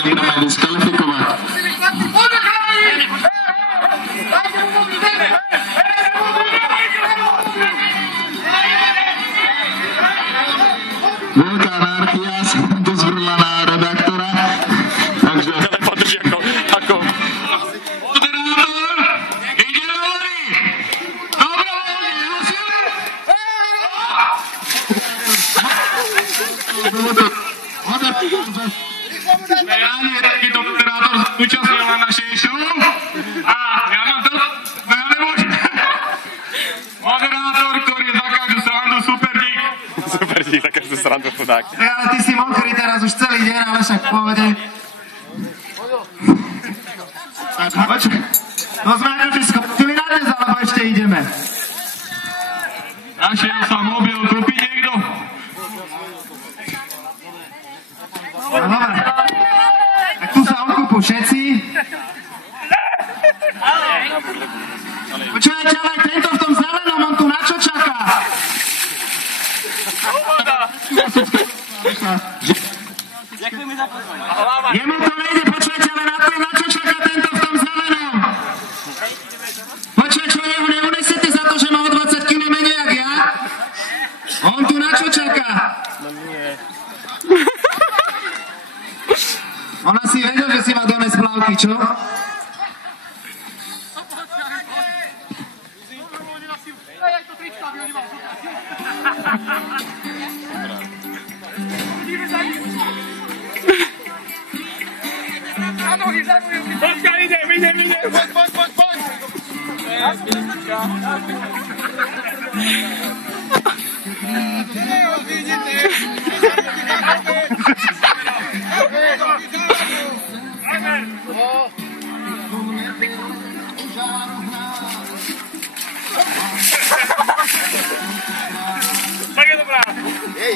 Budeme diskvalifikovat. Velká anarchia se to zvrhla na redaktora. Takže... Podrž jako... Moderátor, jde do vody! Dobrovolně, Reálně takýto moderátor účastnil na našej show a ja mám to najlepší moderátor, ktorý za každú srandu super dík. Super dík, za každú srandu chudák. Ale ty si mokrý teraz už celý deň, ale však v pohode. Počkaj, no sme akože skopili na dnes, alebo ešte ideme? Našiel sa mobil, kúpi niekto? No dobre. Tak tu sa okúpu všetci. Počúvajte, ale tento v tom zelenom, on tu na čo čaká? Jemu to nejde, počúvajte, ale na čo čaká tento v tom zelenom? Počúvajte, čo jeho neunesiete za to, že má o 20 kg menej jak ja? On tu na čo čaká? No nie. On asi vedel, že si má dones plavky, čo? Počkaj, idem, poď. Tak je dobrá. Je.